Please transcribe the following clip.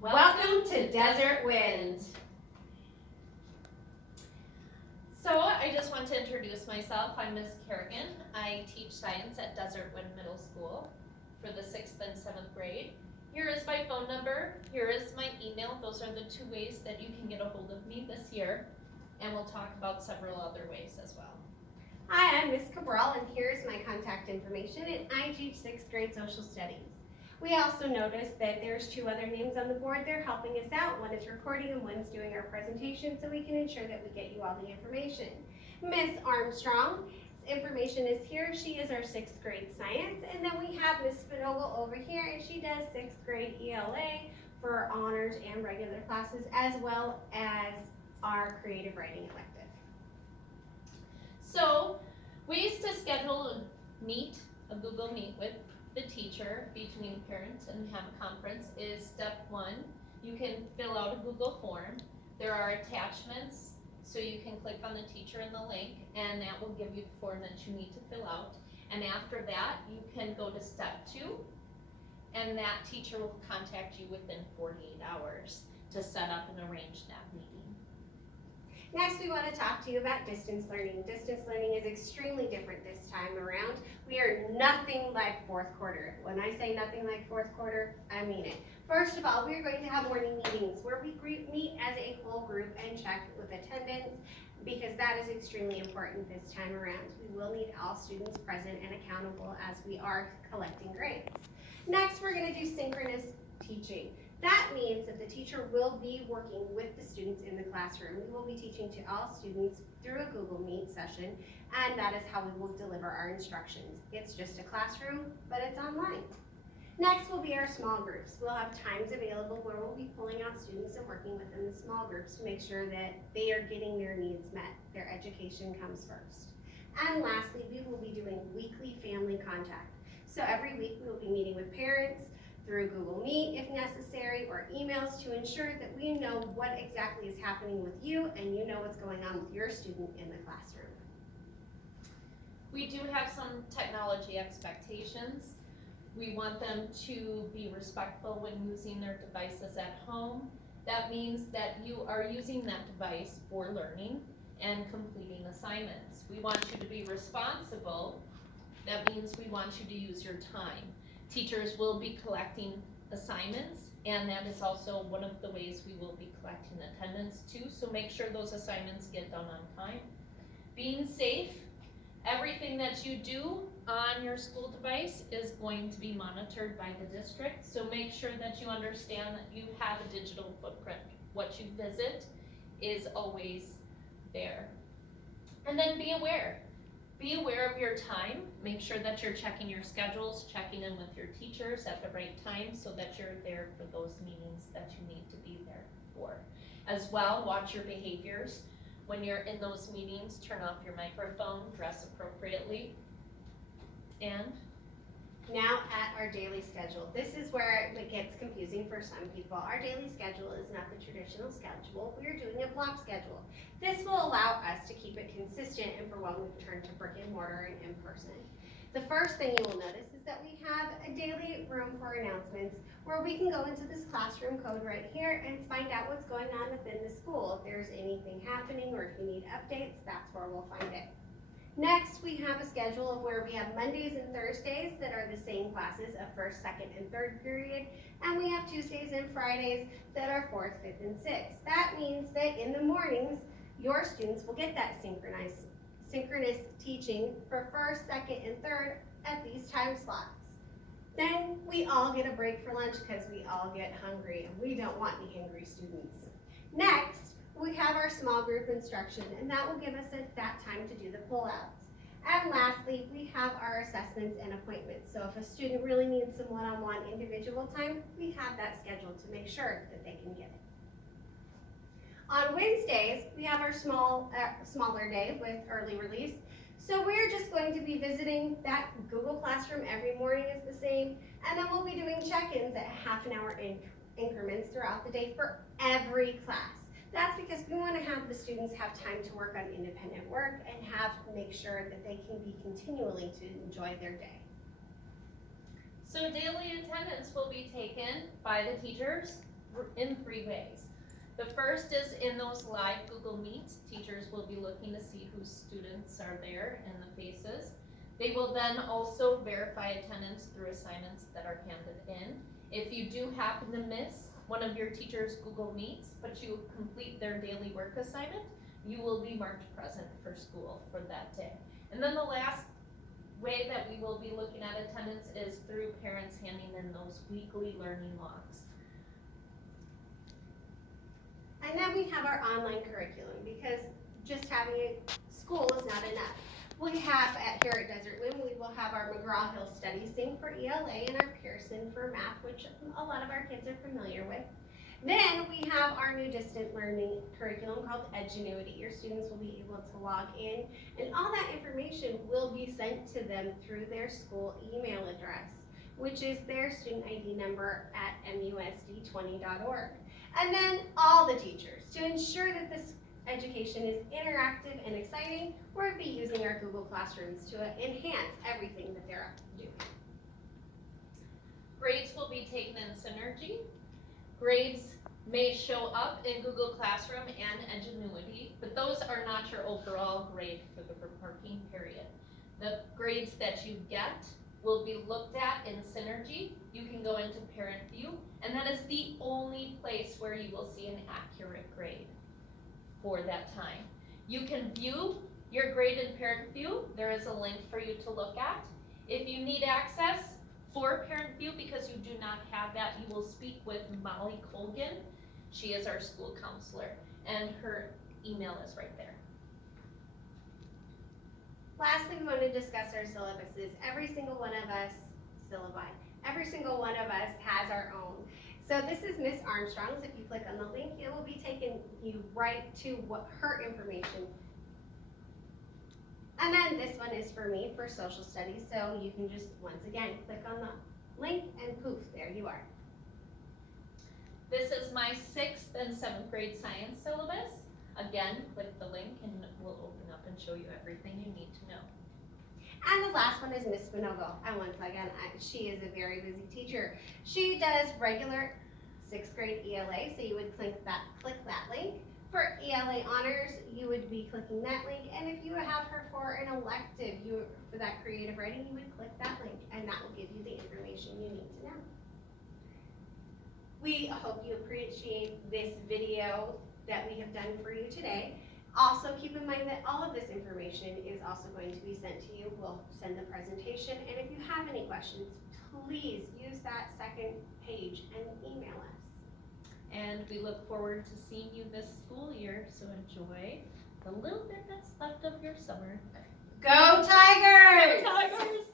Welcome to Desert Wind. So I just want to introduce myself. I'm Ms. Kerrigan. I teach science at Desert Wind Middle School for the 6th and 7th grade. Here is my phone number. Here is my email. Those are the two ways that you can get a hold of me this year. And we'll talk about several other ways as well. Hi, I'm Ms. Cabral, and here's my contact information, and I teach 6th grade social studies. We also noticed that there's two other names on the board. They're helping us out. One is recording and one's doing our presentation, so we can ensure that we get you all the information. Miss Armstrong's information is here. She is our 6th grade science, and then we have Miss Spinogle over here, and she does 6th grade ELA for honors and regular classes, as well as our creative writing elective. So ways to schedule a Google Meet with the teacher between parents and have a conference is step 1. You can fill out a Google form. There are attachments, so you can click on the teacher and the link, and that will give you the form that you need to fill out. And after that, you can go to step 2, and that teacher will contact you within 48 hours to set up and arrange that meeting. Next, we want to talk to you about distance learning. Distance learning is extremely different this time around. We are nothing like fourth quarter. When I say nothing like fourth quarter, I mean it. First of all, we are going to have morning meetings where we meet as a whole group and check with attendance, because that is extremely important this time around. We will need all students present and accountable as we are collecting grades. Next, we're going to do synchronous teaching. That means that the teacher will be working with the students in the classroom. We will be teaching to all students through a Google Meet session, and that is how we will deliver our instructions. It's just a classroom, but it's online. Next will be our small groups. We'll have times available where we'll be pulling out students and working with them in small groups to make sure that they are getting their needs met. Their education comes first. And lastly, we will be doing weekly family contact. So every week we will be meeting with parents through Google Meet if necessary, or emails to ensure that we know what exactly is happening with you and you know what's going on with your student in the classroom. We do have some technology expectations. We want them to be respectful when using their devices at home. That means that you are using that device for learning and completing assignments. We want you to be responsible. That means we want you to use your time. Teachers will be collecting assignments, and that is also one of the ways we will be collecting attendance too, so make sure those assignments get done on time. Being safe, everything that you do on your school device is going to be monitored by the district, so make sure that you understand that you have a digital footprint. What you visit is always there. And then be aware. Be aware of your time. Make sure that you're checking your schedules, checking in with your teachers at the right time so that you're there for those meetings that you need to be there for. As well, watch your behaviors. When you're in those meetings, turn off your microphone, dress appropriately. And now at our daily schedule. This is where it gets confusing for some people. Our daily schedule is not the traditional schedule. We are doing a block schedule. This will allow us to keep it consistent and for when we return to brick and mortar and in person. The first thing you will notice is that we have a daily room for announcements where we can go into this classroom code right here and find out what's going on within the school. If there's anything happening or if you need updates, that's where we'll find it. Next, we have a schedule of where we have Mondays and Thursdays that are the same classes of first, second, and third period, and we have Tuesdays and Fridays that are fourth, fifth, and sixth. That means that in the mornings, your students will get that synchronous teaching for first, second, and third at these time slots. Then we all get a break for lunch because we all get hungry, and we don't want any hungry students. Next, we have our small group instruction, and that will give us that time to do the pullouts. And lastly, we have our assessments and appointments. So if a student really needs some one-on-one individual time, we have that scheduled to make sure that they can get it. On Wednesdays, we have our smaller day with early release. So we're just going to be visiting that Google Classroom every morning is the same, and then we'll be doing check-ins at half-an-hour increments throughout the day for every class. That's because we want to have the students have time to work on independent work and make sure that they can be continually to enjoy their day. So daily attendance will be taken by the teachers in 3 ways. The first is in those live Google Meets, teachers will be looking to see whose students are there and the faces. They will then also verify attendance through assignments that are handed in. If you do happen to miss one of your teacher's Google Meets, but you complete their daily work assignment, you will be marked present for school for that day. And then the last way that we will be looking at attendance is through parents handing in those weekly learning logs. And then we have our online curriculum, because just having a school is not enough. We have here at Desert Wind, we will have our McGraw-Hill Study Sync for ELA and our Pearson for math, which a lot of our kids are familiar with. Then we have our new distant learning curriculum called Edgenuity. Your students will be able to log in, and all that information will be sent to them through their school email address, which is their student ID number at musd20.org. And then all the teachers, to ensure that this education is interactive and exciting, we'll be using our Google Classrooms to enhance everything that they're doing. Grades will be taken in Synergy. Grades may show up in Google Classroom and Edgenuity, but those are not your overall grade for the reporting period. The grades that you get will be looked at in Synergy. You can go into Parent View, and that is the only place where you will see an accurate grade for that time. You can view your grade in Parent View. There is a link for you to look at. If you need access for Parent View, because you do not have that, you will speak with Molly Colgan. She is our school counselor, and her email is right there. Lastly, we want to discuss our syllabuses. Every single one of us, every single one of us has our own. So this is Miss Armstrong's. If you click on the link, it will be taking you right to what her information. And then this one is for me, for social studies. So you can just, once again, click on the link and poof, there you are. This is my 6th and 7th grade science syllabus. Again, click the link and it will open up and show you everything you need to know. And the last one is Miss Spinogo. And once again, she is a very busy teacher. She does regular 6th grade ELA, so you would click that link. For ELA honors, you would be clicking that link. And if you have her for an elective, for that creative writing, you would click that link, and that will give you the information you need to know. We hope you appreciate this video that we have done for you today. Also, keep in mind that all of this information is also going to be sent to you. We'll send the presentation, and if you have any questions, please use that second page and email us. And we look forward to seeing you this school year, so enjoy the little bit that's left of your summer. Go Tigers! Go Tigers!